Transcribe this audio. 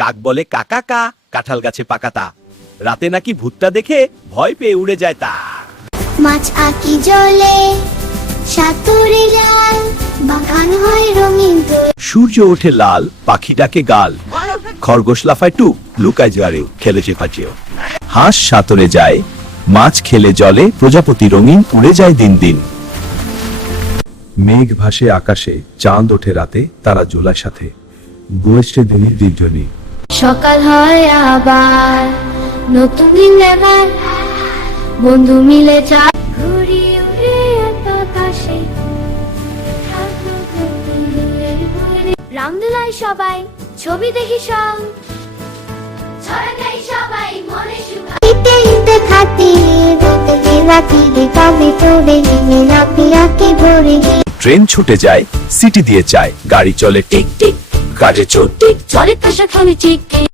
কাক বলে কাকা কা, কাঁঠাল গাছে পাকাতা। রাতে নাকি ভূতটা দেখে ভয় পেয়ে উড়ে যায় তা। মাছ আঁকি জলে সাঁতরে লাল, বাগান হয় রঙিন দোল। সূর্য ওঠে লাল, পাখি ডাকে গাল, খরগোশ লাফায় টুক, লুকায় জোয়ারে, খেলে চেপাচেও। হাঁস সাঁতরে যায়, মাছ খেলে জলে, প্রজাপতি রঙিন উড়ে যায় দিন দিন। মেঘ ভাসে আকাশে, চাঁদ ওঠে রাতে, তারা জোলার সাথে বয়েছে দিনের দীর্ঘনি। সকাল হয় আবার, নতুন দিন নেবার, বন্ধু মিলে যায় ঘুরি উড়ে আকাশে। রামদোলায় সবাই ছবি দেখি সব, ছড়াটাই সবাই মনে সুখা। ইতে ইতে খাতি রোতে রাতি কবে তোরে মেলা পিয়াকে ভরে গিয়ে। ট্রেন ছুটে যায়, সিটি দিয়ে চায়, গাড়ি চলে টিক টিক, কাজে চোর টিক। চলে পাশা খালি ঠিক